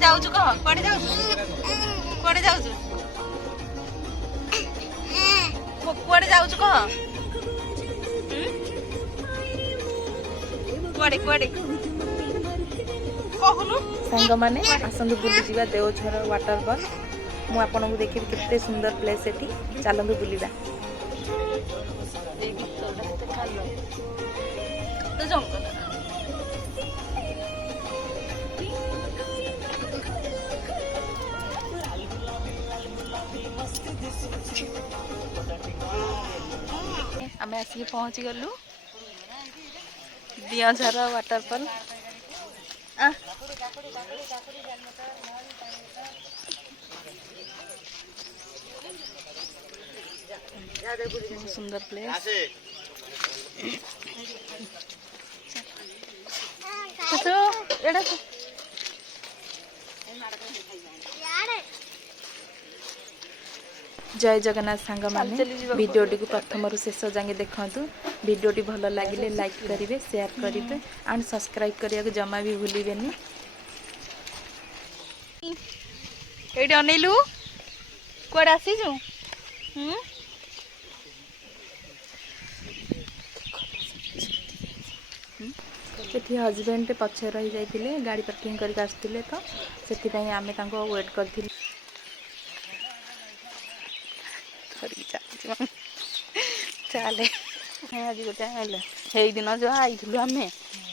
जाऊछु कह कुआडे जाऊछु कुआडे जाऊछु कुआडे जाऊछु कह कुआडे कुआडे कहनु सांग माने आसंतु बुली जिबा देवझर वाटरफॉल मु आपनको देखिबी केते सुंदर प्लेस एठी चलंतु बुलिबा तो जंगल आम आसिक पहुँची गलु दियझर वाटरफॉल बहुत सुंदर प्लेस एड़ा जय जगन्नाथ सांग माने वीडियोटी को प्रथम रु शेष जाए देखु वीडियोटी भल लगे लाइक करेंगे शेयर करेंगे एंड सब्सक्राइब करने को जमा भी भूलिबेनी एडी अनेलु कोड आसीजु सेठी हजबैंड पछे रही जाइतिले गाड़ी पार्किंग करके आसतिले तो सेठी आमे तांको वेट करथिलु चले आज गोटे है दिन जो आईलु आम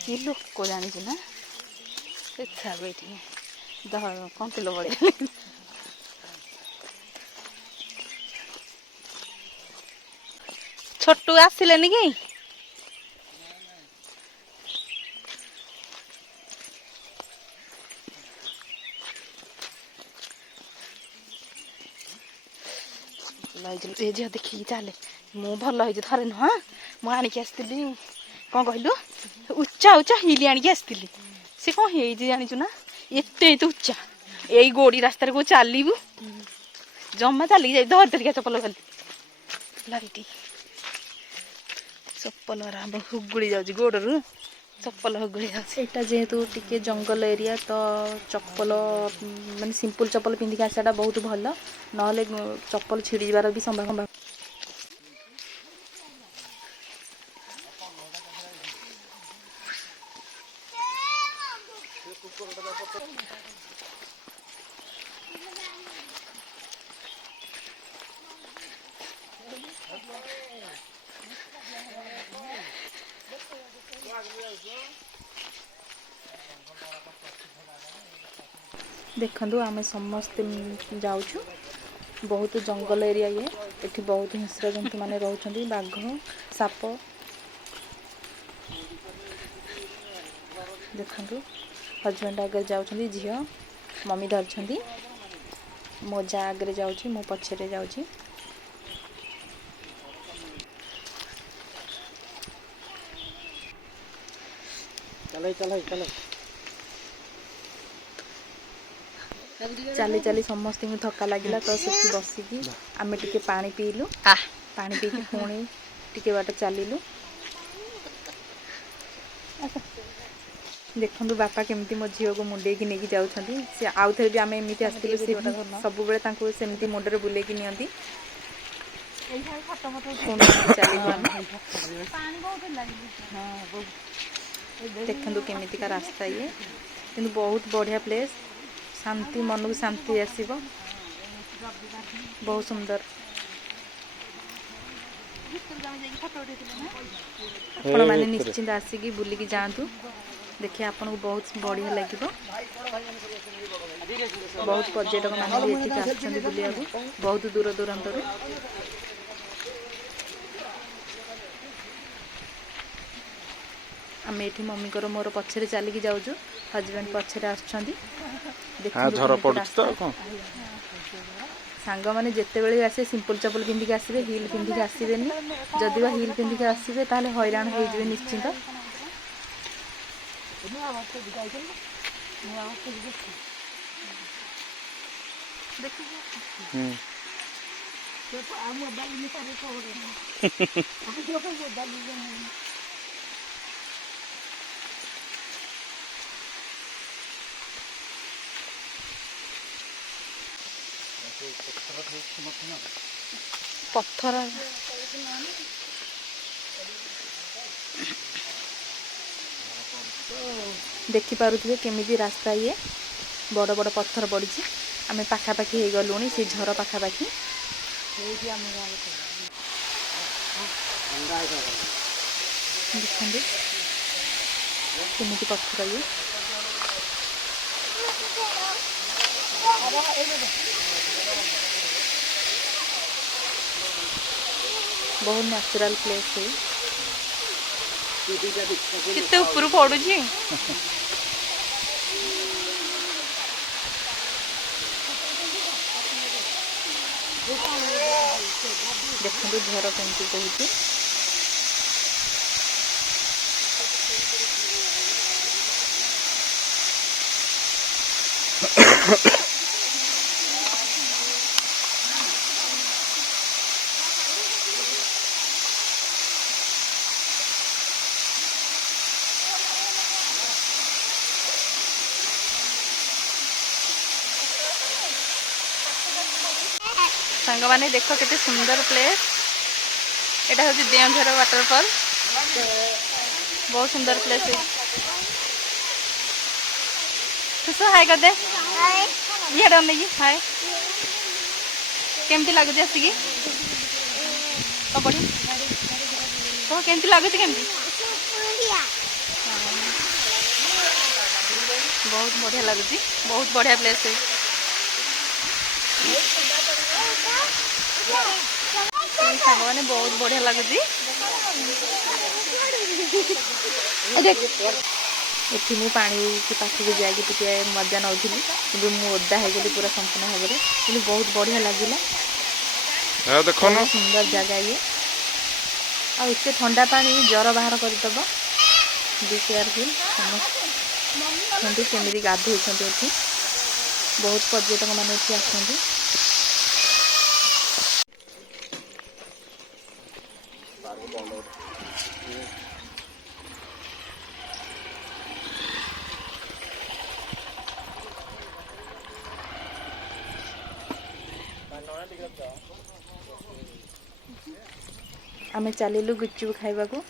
कि लोक जानी ना इच्छा बैठी दह कंतिल बड़े छोटू आसिलेनि कि झील देखिए चले मु भल हो थे नुह मु आणिकी आसती कौन कहलु उच्चा उच्चा हिली आणिकी आसती सी कौन हो जाचु ना एत उच्चा यही गोड़ी रास्तार को चलू जमा चलिक जा धर धरिका चपल खाली चप्पल हुगुड़ी जाऊँ गोड़ू चप्पल हुगुड़ी जाटा जेहेतु टिके जंगल एरिया तो चप्पल माने सिंपल चप्पल पिंधिक आसाटा बहुत भल ना चप्पल छिड़ी जाबार भी संभावना देखु आम समस्ते जाऊँ बहुत जंगल एरिया ये एठी बहुत हिंस्र जंतु माने रहउछंती बाघ साप देखु हजबैंड आगे जाऊँ झील मम्मी धरछंती मो जा आगे जाऊँ मो पछरे जाऊँ चली चली समस्त थका लगे तो से बसिकी आम टे पानी पीलु पानी पी पुणी टे बाट चलू देखु बापा केमती मो झील को मुंडे की नहीं जाऊँगी सी आउ थे भी आम एमती आसती सब सेमती मुंडे बुले नि देखु केमिति का रास्ता ये कि बहुत बढ़िया प्लेस शांति मन को शांति आसब बहुत सुंदर आपण मैंने निश्चिंत आसिकी बुलिकी जातु देखिए आपन को बहुत बढ़िया लगे बहुत पर्यटक मैंने भी ये बुलिया बहुत दूर दूरांत आम ये मम्मी को मोर पछरे चलिकी जाऊँ हजबैंड पछरे आसुँच सांग मैंने जिते बड़े आसे सिंपल चप्पल पिंधिक आसवे हिल पिंधिक आसबेनि जदि हिल पिंधिक आसवे ताले हैरान हो निश्चिंत पत्थर देखिपे केमी रास्ता ये बड़ बड़ पत्थर पड़ी आम पाखापाखि हो गलुणी से झर पाखापाखि देखते केमी पत्थर ये बहुत नेचुरल प्लेस है कितने ऊपर पड़ू देखते झर केमती कहूँ सांग माने देख केते सुंदर प्लेस एटा होची देवझर वाटरफॉल बहुत सुंदर प्लेस है तो हाय कर दे ये डर नहीं हाय केमती लागुची आसिकी पड़ी तो केमती लागुची केमती बहुत बढ़िया लगुची बहुत बढ़िया प्लेस है सांग मैंने बहुत बढ़िया लगुची एठी मु पानी की पाखक जाकि टिके मजा नौली कि ओदा हो पूरा संपूर्ण भाव में बहुत बढ़िया लगला देखो ना सुंदर जगह ये आते ठंडा पानी जर बाहर करदेव बी केयरफुल समझते केमी गाधोई बहुत पर्यटक मैंने आसती आमे चलिलु गुपचुप खाइबा को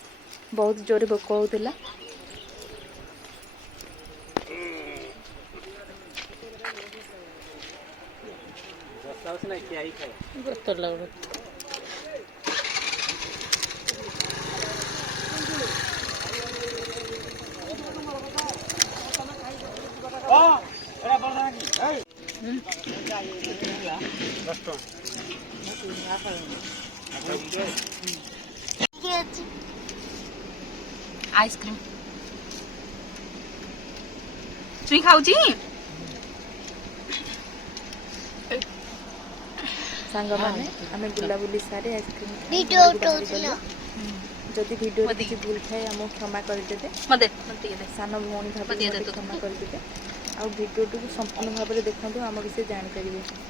बहुत जोरे भोक होउतिला आइसक्रीम तुई खाऊची सांग माने आमे बुलाबुली सारे आइसक्रीम जदि वीडियो किसी भूल थाए आम क्षमा करदे मते सान भौणी भाव क्षमा करदे आ वीडियो संपूर्ण भाव में देखते आम विषय जानीपर।